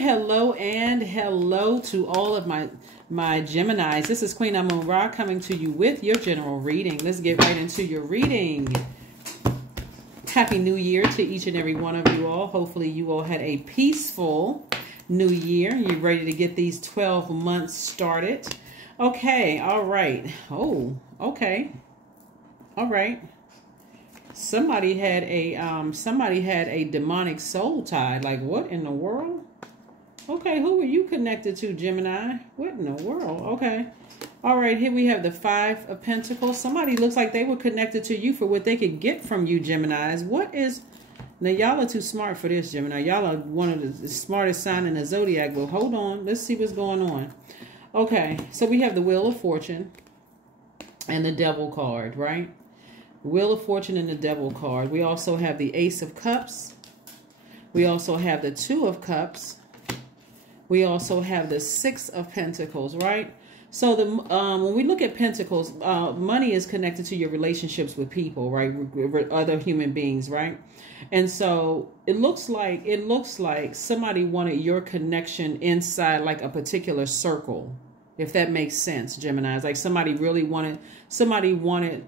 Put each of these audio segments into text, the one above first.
hello, and hello to all of my Geminis. This is Queen Amun Ra coming to you with your general reading. Let's get right into your reading. Happy New Year to each and every one of you all. Hopefully you all had a peaceful New Year. You're ready to get these 12 months started. Okay, all right. Oh, okay. All right. Somebody had a demonic soul tie. Like, what in the world? Okay, who are you connected to, Gemini? What in the world? Okay. All right, here we have the Five of Pentacles. Somebody looks like they were connected to you for what they could get from you, Geminis. What is... Now, y'all are too smart for this, Gemini. Y'all are one of the smartest sign in the Zodiac. But hold on. Let's see what's going on. Okay, so we have the Wheel of Fortune and the Devil card, right? Wheel of Fortune and the Devil card. We also have the Ace of Cups. We also have the Two of Cups. We also have the Six of Pentacles, right? So the when we look at Pentacles, money is connected to your relationships with people, right? With other human beings, right? And so it looks like somebody wanted your connection inside like a particular circle, if that makes sense, Gemini. It's like somebody wanted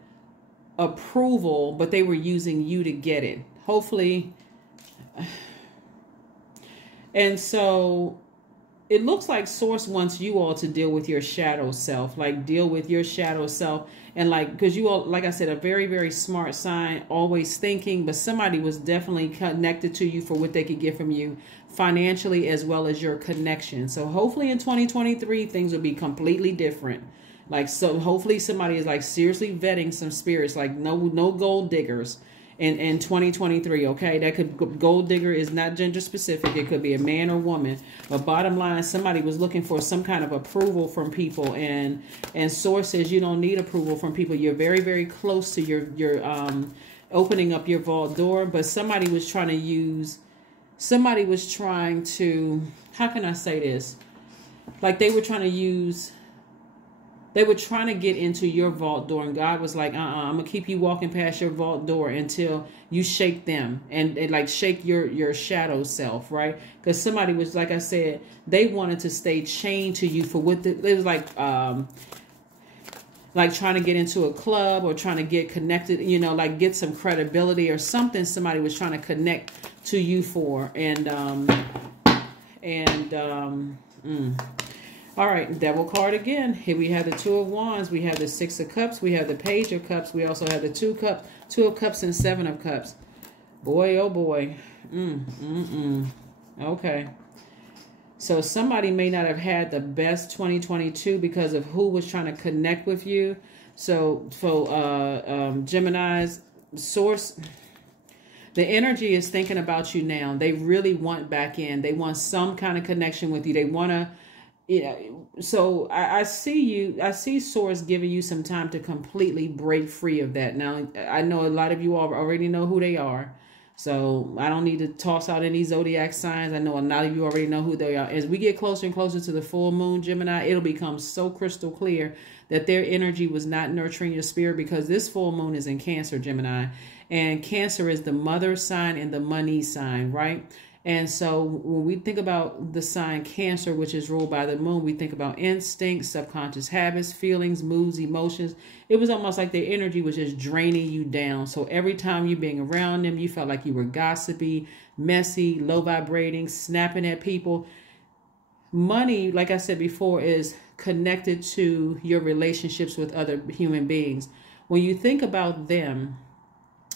approval, but they were using you to get it, hopefully. And so it looks like Source wants you all to deal with your shadow self, like deal with your shadow self. And like, because you all, like I said, a very, very smart sign, always thinking, but somebody was definitely connected to you for what they could get from you financially, as well as your connection. So hopefully in 2023, things will be completely different. Like, so hopefully somebody is like seriously vetting some spirits, like no gold diggers in 2023. Okay, that could, gold digger is not gender specific. It could be a man or woman. But bottom line, somebody was looking for some kind of approval from people, and Source says you don't need approval from people. You're very, very close to your opening up your vault door. But somebody was trying to, how can I say this? Like they were trying to get into your vault door, and God was like, I'm going to keep you walking past your vault door until you shake them and like shake your shadow self, right? Because somebody was, like I said, they wanted to stay chained to you for what it was like trying to get into a club or trying to get connected, you know, like get some credibility or something somebody was trying to connect to you for. All right, Devil card again. Here we have the Two of Wands. We have the Six of Cups. We have the Page of Cups. We also have the Two of Cups and Seven of Cups. Boy, oh boy. Okay. So somebody may not have had the best 2022 because of who was trying to connect with you. So for Gemini's, Source, the energy is thinking about you now. They really want back in. They want some kind of connection with you. They want to... Yeah, so I see Source giving you some time to completely break free of that. Now, I know a lot of you all already know who they are, so I don't need to toss out any Zodiac signs. I know a lot of you already know who they are. As we get closer and closer to the full moon, Gemini, it'll become so crystal clear that their energy was not nurturing your spirit, because this full moon is in Cancer, Gemini, and Cancer is the mother sign and the money sign, right? And so when we think about the sign Cancer, which is ruled by the moon, we think about instincts, subconscious habits, feelings, moods, emotions. It was almost like their energy was just draining you down. So every time you being around them, you felt like you were gossipy, messy, low vibrating, snapping at people. Money, like I said before, is connected to your relationships with other human beings. When you think about them,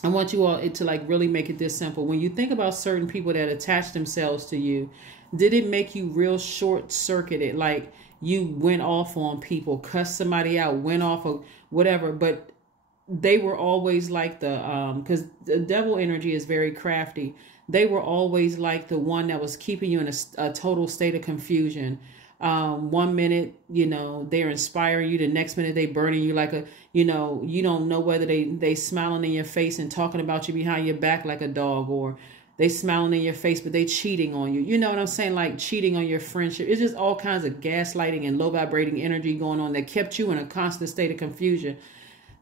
I want you all to like really make it this simple. When you think about certain people that attach themselves to you, did it make you real short-circuited? Like you went off on people, cussed somebody out, went off of whatever, but they were always like because the devil energy is very crafty. They were always like the one that was keeping you in a total state of confusion. 1 minute, you know, they're inspiring you. The next minute they burning you like a, you know, you don't know whether they smiling in your face and talking about you behind your back like a dog, or they smiling in your face, but they cheating on you. You know what I'm saying? Like cheating on your friendship. It's just all kinds of gaslighting and low vibrating energy going on that kept you in a constant state of confusion.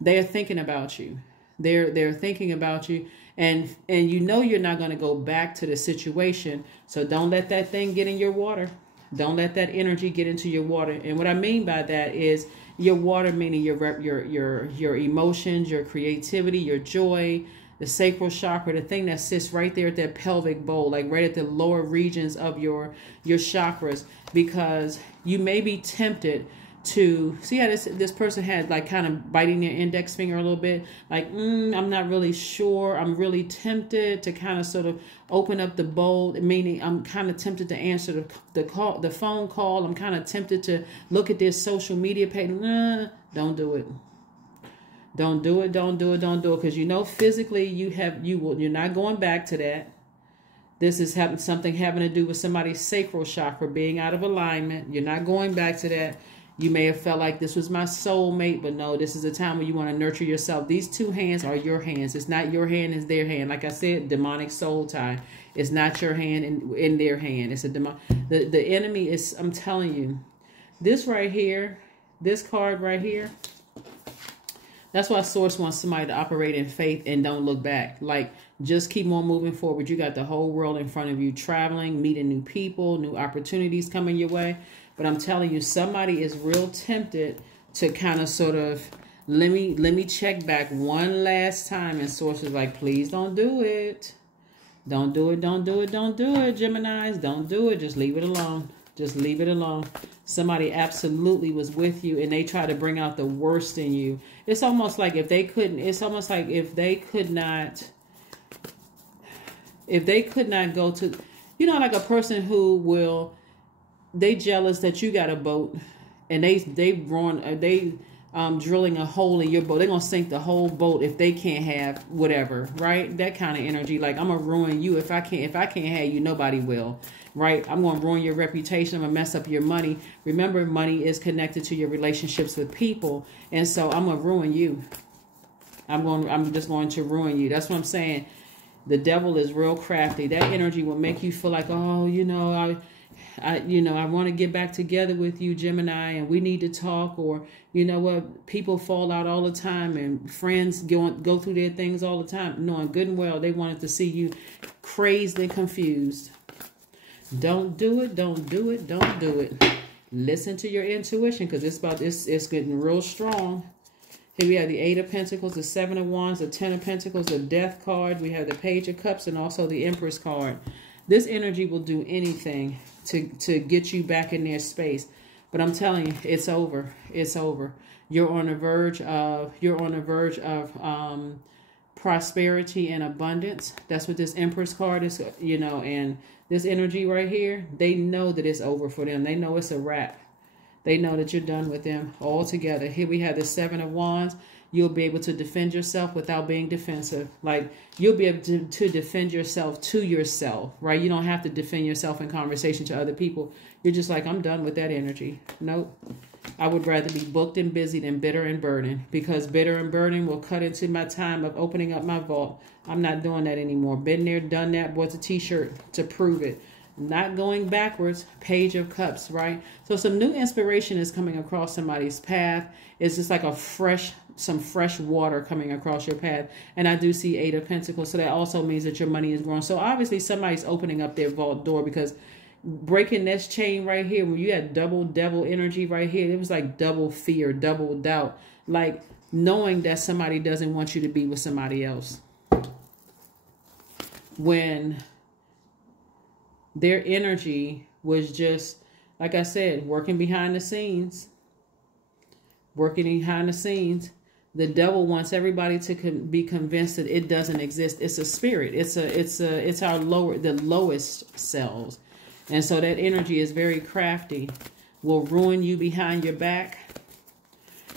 They're thinking about you. They're thinking about you. And you know you're not going to go back to the situation. So don't let that thing get in your water. Don't let that energy get into your water. And what I mean by that is your water, meaning your emotions, your creativity, your joy, the sacral chakra, the thing that sits right there at that pelvic bowl, like right at the lower regions of your chakras, because you may be tempted to see how this person had like kind of biting their index finger a little bit, like I'm not really sure. I'm really tempted to kind of sort of open up the bowl, meaning I'm kind of tempted to answer the phone call. I'm kind of tempted to look at this social media page. Don't do it. Don't do it. Don't do it. Don't do it. Because you know physically you're not going back to that. This is something having to do with somebody's sacral chakra being out of alignment. You're not going back to that. You may have felt like this was my soulmate, but no, this is a time where you want to nurture yourself. These two hands are your hands. It's not your hand, it's their hand. Like I said, demonic soul tie. It's not your hand in their hand. It's a the enemy is, I'm telling you, this right here, this card right here, that's why Source wants somebody to operate in faith and don't look back. Like, just keep on moving forward. You got the whole world in front of you, traveling, meeting new people, new opportunities coming your way. But I'm telling you, somebody is real tempted to kind of sort of, let me check back one last time. And Source is like, please don't do it. Don't do it, don't do it, don't do it, Geminis. Don't do it. Just leave it alone. Just leave it alone. Somebody absolutely was with you and they try to bring out the worst in you. It's almost like if they couldn't, it's almost like if they could not go to, you know, like a person who will, they jealous that you got a boat and they drilling a hole in your boat. They're going to sink the whole boat if they can't have whatever, right? That kind of energy. Like, I'm going to ruin you. If I can't have you, nobody will, right? I'm going to ruin your reputation. I'm going to mess up your money. Remember, money is connected to your relationships with people. And so I'm going to ruin you. I'm just going to ruin you. That's what I'm saying. The devil is real crafty. That energy will make you feel like, oh, you know, I want to get back together with you, Gemini, and we need to talk. Or, you know what, people fall out all the time and friends go through their things all the time, knowing good and well they wanted to see you crazed and confused. Don't do it. Don't do it. Don't do it. Listen to your intuition, because it's getting real strong. Here we have the 8 of Pentacles, the 7 of Wands, the 10 of Pentacles, the Death card. We have the Page of Cups and also the Empress card. This energy will do anything to get you back in their space. But I'm telling you, it's over. It's over. You're on the verge of prosperity and abundance. That's what this Empress card is, you know, and this energy right here, they know that it's over for them. They know it's a wrap. They know that you're done with them altogether. Here we have the 7 of Wands. You'll be able to defend yourself without being defensive. Like, you'll be able to defend yourself to yourself, right? You don't have to defend yourself in conversation to other people. You're just like, I'm done with that energy. Nope. I would rather be booked and busy than bitter and burning, because bitter and burning will cut into my time of opening up my vault. I'm not doing that anymore. Been there, done that, bought the t-shirt to prove it. Not going backwards. Page of Cups, right? So some new inspiration is coming across somebody's path. It's just like some fresh water coming across your path. And I do see 8 of Pentacles. So that also means that your money is growing. So obviously somebody's opening up their vault door, because breaking this chain right here, when you had double devil energy right here, it was like double fear, double doubt. Like knowing that somebody doesn't want you to be with somebody else. When their energy was just, like I said, working behind the scenes. Working behind the scenes. The devil wants everybody to be convinced that it doesn't exist. It's a spirit. It's the lowest selves. And so that energy is very crafty. Will ruin you behind your back.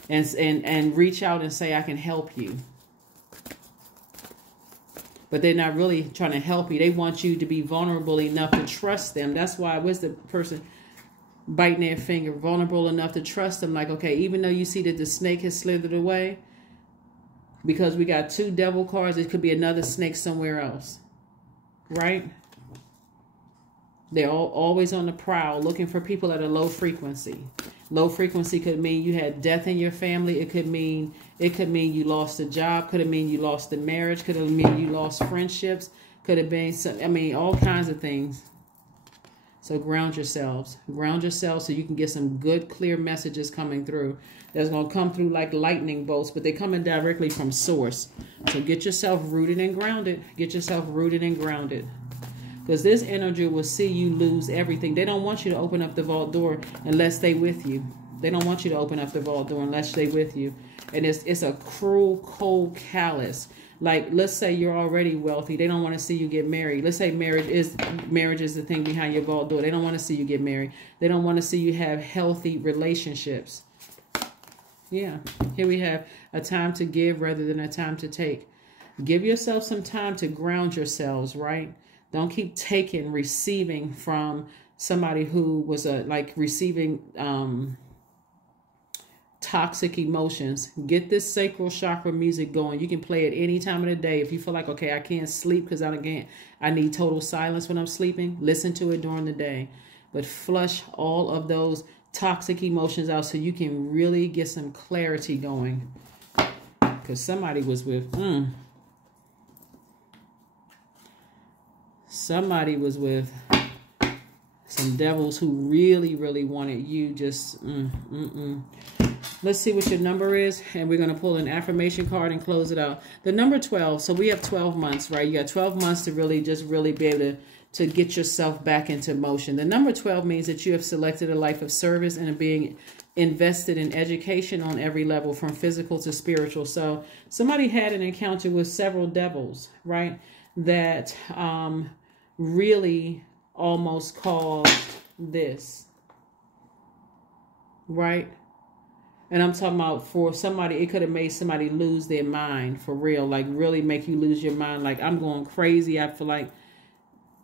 And reach out and say, I can help you. But they're not really trying to help you. They want you to be vulnerable enough to trust them. That's why, where's the person biting their finger? Vulnerable enough to trust them. Like, okay, even though you see that the snake has slithered away, because we got 2 devil cards, it could be another snake somewhere else. Right? They're always on the prowl, looking for people at a low frequency. Low frequency could mean you had death in your family. It could mean you lost a job. Could have mean you lost a marriage. Could have mean you lost friendships. Could have been all kinds of things. So ground yourselves. Ground yourselves so you can get some good, clear messages coming through. That's going to come through like lightning bolts, but they're coming directly from source. So get yourself rooted and grounded. Get yourself rooted and grounded. Because this energy will see you lose everything. They don't want you to open up the vault door unless they with you. They don't want you to open up the vault door unless they with you. And it's a cruel, cold, callous. Like, let's say you're already wealthy. They don't want to see you get married. Let's say marriage is the thing behind your vault door. They don't want to see you get married. They don't want to see you have healthy relationships. Yeah. Here we have a time to give rather than a time to take. Give yourself some time to ground yourselves, right? Don't keep receiving from somebody who was receiving toxic emotions. Get this sacral chakra music going. You can play it any time of the day. If you feel like, okay, I can't sleep because I need total silence when I'm sleeping, listen to it during the day. But flush all of those toxic emotions out so you can really get some clarity going. Because somebody was with... Somebody was with some devils who really, really wanted you just... Let's see what your number is, and we're going to pull an affirmation card and close it out. The number 12, so we have 12 months, right? You got 12 months to really be able to get yourself back into motion. The number 12 means that you have selected a life of service and being invested in education on every level, from physical to spiritual. So somebody had an encounter with several devils, right? That really almost caused this, right? And I'm talking about for somebody, it could have made somebody lose their mind for real, like really make you lose your mind. Like, I'm going crazy. I feel like,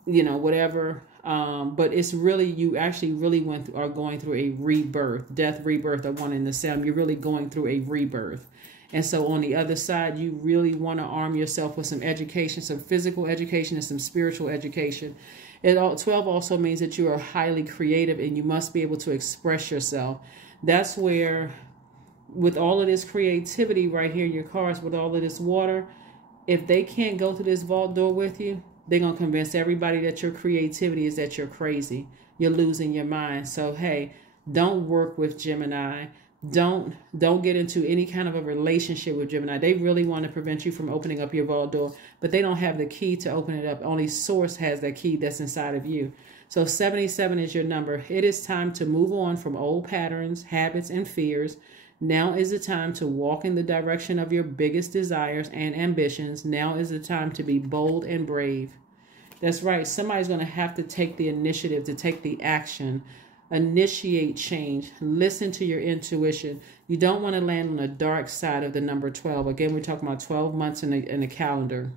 whatever. But it's really, you actually really are going through a rebirth. Death, rebirth are one and the same. You're really going through a rebirth. And so on the other side, you really want to arm yourself with some education, some physical education and some spiritual education. 12 also means that you are highly creative and you must be able to express yourself. That's where, with all of this creativity right here in your cards, with all of this water, if they can't go through this vault door with you, they're going to convince everybody that your creativity is that you're crazy. You're losing your mind. So, hey, don't work with Gemini. Don't get into any kind of a relationship with Gemini. They really want to prevent you from opening up your vault door, but they don't have the key to open it up. Only Source has that key that's inside of you. So 77 is your number. It is time to move on from old patterns, habits, and fears. Now is the time to walk in the direction of your biggest desires and ambitions. Now is the time to be bold and brave. That's right. Somebody's going to have to take the initiative, to take the action. Initiate change. Listen to your intuition. You don't want to land on the dark side of the number 12. Again, we're talking about 12 months in a calendar.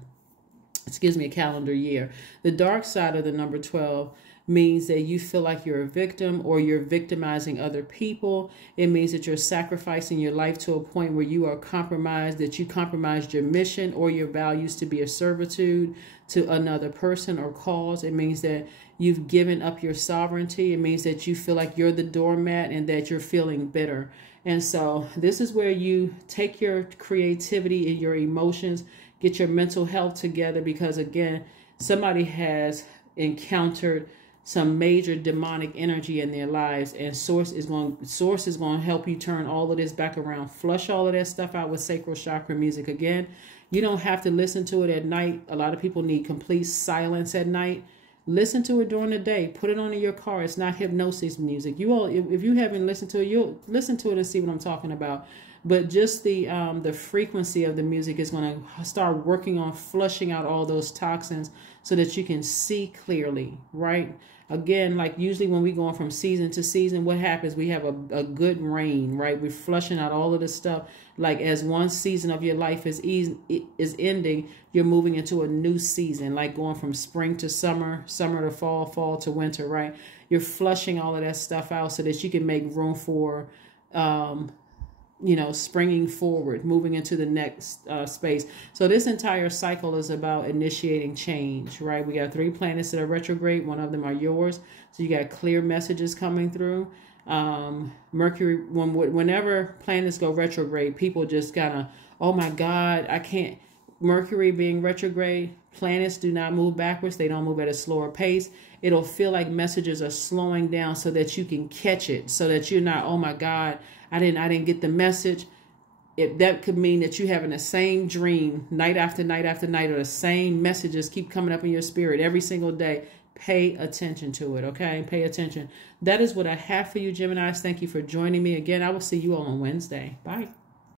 Excuse me, a calendar year. The dark side of the number 12 means that you feel like you're a victim or you're victimizing other people. It means that you're sacrificing your life to a point where you are compromised, that you compromised your mission or your values to be a servitude to another person or cause. It means that you've given up your sovereignty. It means that you feel like you're the doormat and that you're feeling bitter. And so this is where you take your creativity and your emotions, get your mental health together, because again, somebody has encountered some major demonic energy in their lives, and Source is going to help you turn all of this back around. Flush all of that stuff out with sacral chakra music. Again, you don't have to listen to it at night. A lot of people need complete silence at night. Listen to it during the day. Put it on in your car. It's not hypnosis music. You all, if you haven't listened to it, you'll listen to it and see what I'm talking about. But just the frequency of the music is going to start working on flushing out all those toxins so that you can see clearly, right? Again, like usually when we go from season to season, what happens? We have a good rain, right? We're flushing out all of this stuff. Like as one season of your life is ending, you're moving into a new season, like going from spring to summer, summer to fall, fall to winter, right? You're flushing all of that stuff out so that you can make room for springing forward, moving into the next space. So this entire cycle is about initiating change, right? We got 3 planets that are retrograde. 1 of them are yours. So you got clear messages coming through. Mercury, whenever planets go retrograde, people just gotta, oh my God, I can't. Mercury being retrograde, planets do not move backwards. They don't move at a slower pace. It'll feel like messages are slowing down so that you can catch it, so that you're not, oh my God, I didn't get the message. If that could mean that you're having the same dream night after night after night, or the same messages keep coming up in your spirit every single day. Pay attention to it, okay? Pay attention. That is what I have for you, Geminis. Thank you for joining me again. I will see you all on Wednesday. Bye.